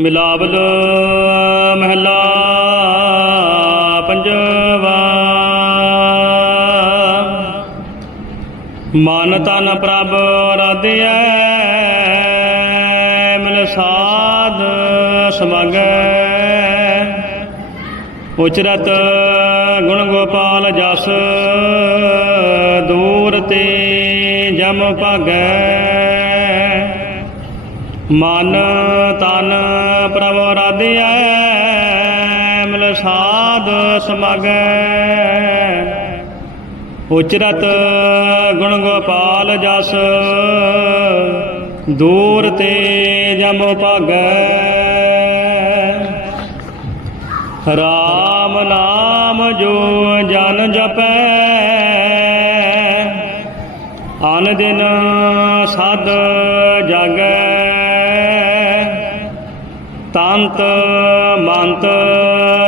ਮਿਲਾਵਲ ਮਹਿਲਾ ਪੰਜਵਾ। ਮਨ ਤਨ ਪ੍ਰਭ ਰਾਧਿਐ, ਮਿਲ ਸਾਧ ਸਮਗੈ। ਉਚਰਤ ਗੁਣ ਗੋਪਾਲ ਜਸ, ਦੂਰ ਤੇ ਜਮ ਭਾਗੈ। ਮਨ ਤਨ ਪ੍ਰਭ ਰਾਧਿਐ ਮਿਲ ਸਾਧ ਸਮਗੈ। ਉਚਰਤ ਗੁਣ ਗੋਪਾਲ ਜਸ, ਦੂਰ ਤੇ ਜਮ ਭਾਗੈ। ਰਾਮ ਨਾਮ ਜੋ ਜਨ ਜਪੈ, ਅਨ ਦਿਨ ਸਦ ਜਾਗੈ। ਤੰਤ ਮੰਤ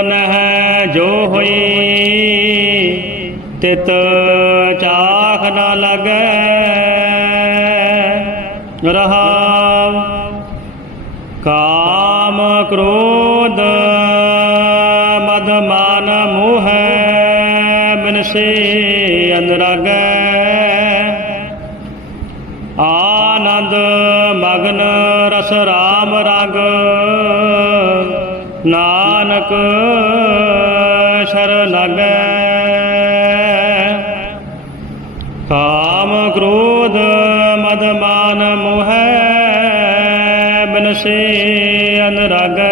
ਨਹਿ ਜੋ ਹੋਈ, ਤਿਤ ਚਾਖ ਨ ਲਗੈ, ਰਹਾਉ ਕਾਮ ਕ੍ਰੋਧ, ਮਦ ਮਾਨ ਮੋਹ ਬਿਨਸੇ ਅਨਰਗੈ। ਆਨੰਦ ਮਗਨ ਰਸ ਰਾਮ ਰੰਗ ਨਾਨਕ ਸ਼ਰਨਗੈ ਕਾਮ ਕ੍ਰੋਧ ਮਦ ਮਾਨ ਮੋਹ ਬਿਨਸੇ ਅਨਰਗੈ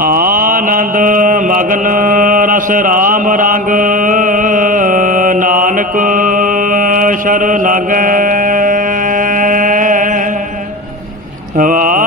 ਆਨੰਦ ਮਗਨ ਰਸ ਰਾਮ ਰੰਗ, ਨਾਨਕ ਸ਼ਰਨਗੈ